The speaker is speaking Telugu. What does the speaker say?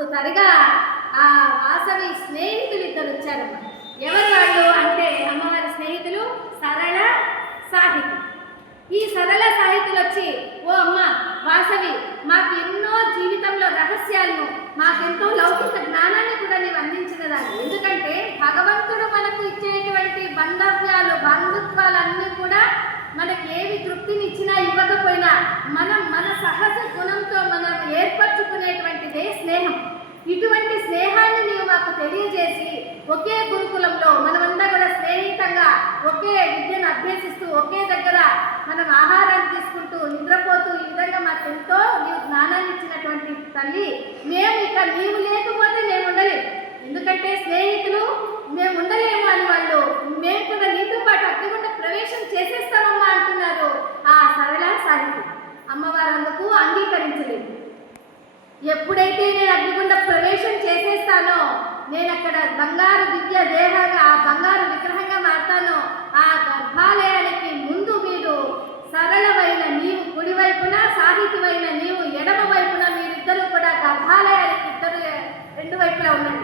అప్పుడు తరగా ఆ వాసవి స్నేహితులు ఇద్దరు వచ్చారమ్మ. ఎవరు వాళ్ళు అంటే అమ్మవారి స్నేహితులు సరళ సాహితి. ఈ సరళ సాహితులు వచ్చి, ఓ అమ్మ వాసవి, మాకు ఎన్నో జీవితంలో రహస్యాలను, మాకెంతో లౌకిక జ్ఞానాన్ని కూడా నీవు అందించిన దాన్ని. ఎందుకంటే భగవంతుడు మనకు ఇచ్చేటువంటి బంధుత్వాలన్నీ కూడా మనకి ఏవి తృప్తిని ఇచ్చినా ఇవ్వకపోయినా మన సహజ గుణంతో మనం ఏర్పరచుకునేటువంటిదే స్నేహం. ఇటువంటి స్నేహాన్ని నీవు మాకు తెలియజేసి ఒకే గురుకులంలో మనమంతా కూడా స్నేహితంగా ఒకే విద్యను అభ్యసిస్తూ ఒకే దగ్గర మనం ఆహారాన్ని తీసుకుంటూ నిద్రపోతూ ఈ విధంగా మాకెంతో నీవు జ్ఞానాన్ని ఇచ్చినటువంటి తల్లి, మేము ఇక నీవు లేకపోతే మేము ఉండలేము. ఎందుకంటే స్నేహితులు మేము ఉండలేము అని వాళ్ళు, మేము కూడా నీతో పాటు అగ్నిగుండ ప్రవేశం చేసేస్తామమ్మా అంటున్నారు ఆ సరళ సాహితి. అమ్మవారు అందుకు అంగీకరించలేదు. ఎప్పుడైతే నేను అగ్నిగుండ ప్రవేశం చేసేస్తానో, నేను అక్కడ బంగారు దివ్య దేహంగా ఆ బంగారు విగ్రహంగా మారుతానో, ఆ గర్భాలయానికి ముందు మీరు సరళమైన నీవు కుడివైపున, సాహిత్యమైన నీవు ఎడమ వైపున, మీరిద్దరూ కూడా గర్భాలయానికి రెండు వైపులా ఉండండి.